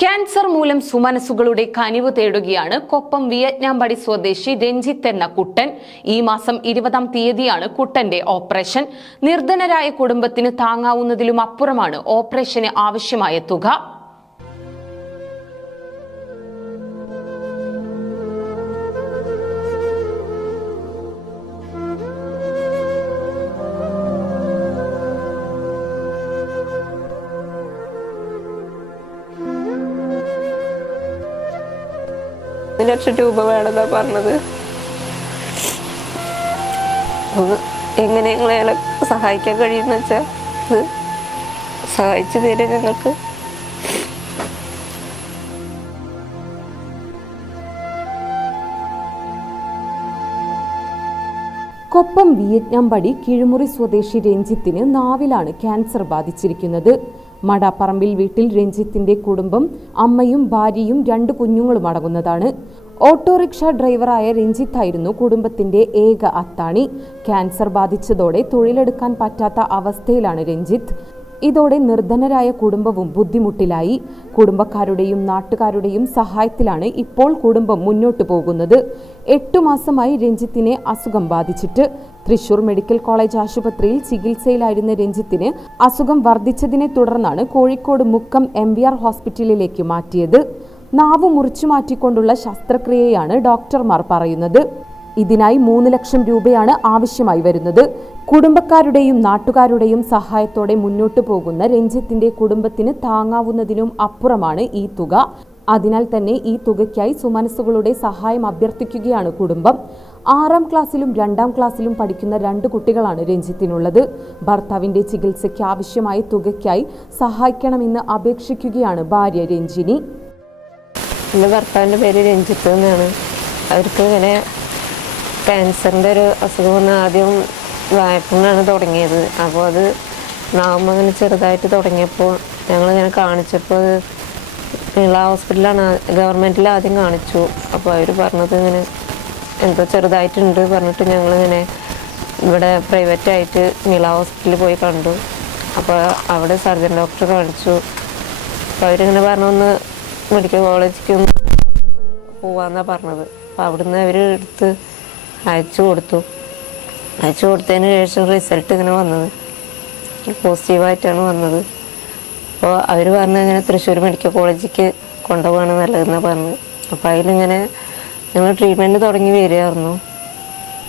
Cancer മൂലം സുമനസുകളുടെ കനിവ് തേടുകയാണ് കൊപ്പം വിയറ്റ്നാംപടി സ്വദേശി രഞ്ജിത്ത് എന്ന കുട്ടൻ. ഈ മാസം ഇരുപതാം തീയതിയാണ് കുട്ടന്റെ ഓപ്പറേഷൻ. നിർധനരായ കുടുംബത്തിന് താങ്ങാവുന്നതിലും അപ്പുറമാണ് ഓപ്പറേഷന് ആവശ്യമായ തുക. ലക്ഷം രൂപ വേണമെന്നാ പറഞ്ഞത്. എങ്ങനെ ഞങ്ങളെ സഹായിക്കാൻ കഴിയുന്ന വെച്ചാൽ സഹായിച്ചു തരും ഞങ്ങൾക്ക്. കൊപ്പം വിയറ്റ്നാം പടി കിഴുമുറി സ്വദേശി രഞ്ജിത്തിന് നാവിലാണ് ക്യാൻസർ ബാധിച്ചിരിക്കുന്നത്. മടാപ്പറമ്പിൽ വീട്ടിൽ രഞ്ജിത്തിന്റെ കുടുംബം അമ്മയും ഭാര്യയും രണ്ട് കുഞ്ഞുങ്ങളും അടങ്ങുന്നതാണ്. ഓട്ടോറിക്ഷ ഡ്രൈവറായ രഞ്ജിത്ത് ആയിരുന്നു കുടുംബത്തിന്റെ ഏക അത്താണി. ക്യാൻസർ ബാധിച്ചതോടെ തൊഴിലെടുക്കാൻ പറ്റാത്ത അവസ്ഥയിലാണ് രഞ്ജിത്ത്. ഇതോടെ നിർധനരായ കുടുംബവും ബുദ്ധിമുട്ടിലായി. കുടുംബക്കാരുടെയും നാട്ടുകാരുടെയും സഹായത്തിലാണ് ഇപ്പോൾ കുടുംബം മുന്നോട്ടു പോകുന്നത്. എട്ടു മാസമായി രഞ്ജിത്തിനെ അസുഖം ബാധിച്ചിട്ട്. തൃശൂർ മെഡിക്കൽ കോളേജ് ആശുപത്രിയിൽ ചികിത്സയിലായിരുന്ന രഞ്ജിത്തിന് അസുഖം വർദ്ധിച്ചതിനെ തുടർന്നാണ് കോഴിക്കോട് മുക്കം എം ഹോസ്പിറ്റലിലേക്ക് മാറ്റിയത്. നാവ് മുറിച്ചു മാറ്റിക്കൊണ്ടുള്ള ശസ്ത്രക്രിയയാണ് ഡോക്ടർമാർ പറയുന്നത്. ഇതിനായി മൂന്ന് ലക്ഷം രൂപയാണ് ആവശ്യമായി വരുന്നത്. കുടുംബക്കാരുടെയും നാട്ടുകാരുടെയും സഹായത്തോടെ മുന്നോട്ടു പോകുന്ന രഞ്ജിത്തിന്റെ കുടുംബത്തിന് താങ്ങാവുന്നതിനും അപ്പുറമാണ് ഈ തുക. അതിനാൽ തന്നെ ഈ തുകയ്ക്കായി സുമനസ്സുകളുടെ സഹായം അഭ്യർത്ഥിക്കുകയാണ് കുടുംബം. ആറാം ക്ലാസ്സിലും രണ്ടാം ക്ലാസ്സിലും പഠിക്കുന്ന രണ്ട് കുട്ടികളാണ് രഞ്ജിത്തിനുള്ളത്. ഭർത്താവിന്റെ ചികിത്സയ്ക്ക് ആവശ്യമായ തുകയ്ക്കായി സഹായിക്കണമെന്ന് അപേക്ഷിക്കുകയാണ് ഭാര്യ രഞ്ജിനി. എന്റെ ഭർത്താവിന്റെ പേര് രഞ്ജിത്ത് എന്നാണ്. അവർക്ക് ഇങ്ങനെ ക്യാൻസറിന്റെ ഒരു അസുഖം വന്ന് ആദ്യം വായ്പുണ്ണാണ് തുടങ്ങിയത്. അപ്പോൾ അത് നാവുമ്പോൾ അങ്ങനെ ചെറുതായിട്ട് തുടങ്ങിയപ്പോൾ ഞങ്ങളിങ്ങനെ കാണിച്ചപ്പോൾ നീള ഹോസ്പിറ്റലാണ് ഗവൺമെന്റിൽ ആദ്യം കാണിച്ചു. അപ്പോൾ അവർ പറഞ്ഞത് ഇങ്ങനെ എന്തോ ചെറുതായിട്ടുണ്ട് പറഞ്ഞിട്ട് ഞങ്ങളിങ്ങനെ ഇവിടെ പ്രൈവറ്റായിട്ട് നീള ഹോസ്പിറ്റലിൽ പോയി കണ്ടു. അപ്പോൾ അവിടെ സർജൻ ഡോക്ടർ കാണിച്ചു. അപ്പോൾ അവരിങ്ങനെ പറഞ്ഞു ഒന്ന് മെഡിക്കൽ കോളേജിലേക്ക് ഒന്ന് പോവാന്നാണ് പറഞ്ഞത്. അപ്പോൾ അവിടുന്ന് അവർ എടുത്ത് അയച്ചു കൊടുത്തു. അയച്ചു കൊടുത്തതിന് ശേഷം റിസൾട്ട് ഇങ്ങനെ വന്നത്. പോസിറ്റീവായിട്ടാണ് വന്നത്. അപ്പോൾ അവർ പറഞ്ഞു ഇങ്ങനെ തൃശ്ശൂർ മെഡിക്കൽ കോളേജിലേക്ക് കൊണ്ടുപോവാണ് നല്ലതെന്നാണ് പറഞ്ഞത്. അപ്പോൾ അതിലിങ്ങനെ ഞങ്ങൾ ട്രീറ്റ്മെന്റ് തുടങ്ങി വരികയായിരുന്നു.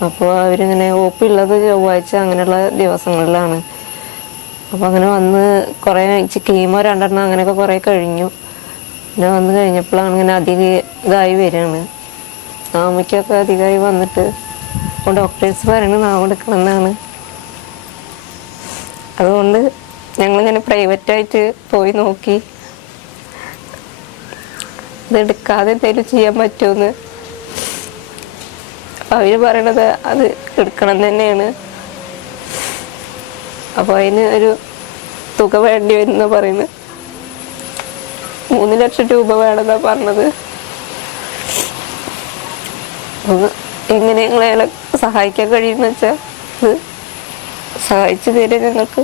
അപ്പോൾ അവരിങ്ങനെ ഒ പി ഉള്ളത് ചൊവ്വാഴ്ച അങ്ങനെയുള്ള ദിവസങ്ങളിലാണ്. അപ്പോൾ അങ്ങനെ വന്ന് കുറേ കീമോ രണ്ടെണ്ണം അങ്ങനെയൊക്കെ കുറേ കഴിഞ്ഞു. പിന്നെ വന്ന് കഴിഞ്ഞപ്പോഴാണ് ഇങ്ങനെ അധികം ഇതായി വരികയാണ്. നാമയ്ക്കൊക്കെ അധികമായി വന്നിട്ട് അപ്പോൾ ഡോക്ടേഴ്സ് പറയുന്നത് നാം എടുക്കണമെന്നാണ്. അതുകൊണ്ട് ഞങ്ങളിങ്ങനെ പ്രൈവറ്റായിട്ട് പോയി നോക്കി. ഇതെടുക്കാതെ എന്തെങ്കിലും ചെയ്യാൻ പറ്റുമെന്ന് അവർ പറയണത് അത് എടുക്കണം തന്നെയാണ്. അപ്പോൾ അതിന് ഒരു തുക വേണ്ടി വരുന്ന പറയുന്നത്. മൂന്ന് ലക്ഷം രൂപ വേണമെന്നാണ് പറഞ്ഞത്. എങ്ങനെ ഞങ്ങളെ സഹായിക്കാൻ കഴിയുന്ന വെച്ചാൽ സഹായിച്ചു തരും ഞങ്ങൾക്ക്.